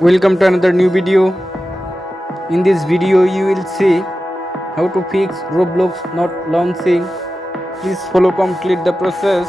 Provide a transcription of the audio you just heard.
Welcome to another new video. In this video you will see how to fix Roblox not launching. Please follow complete the process.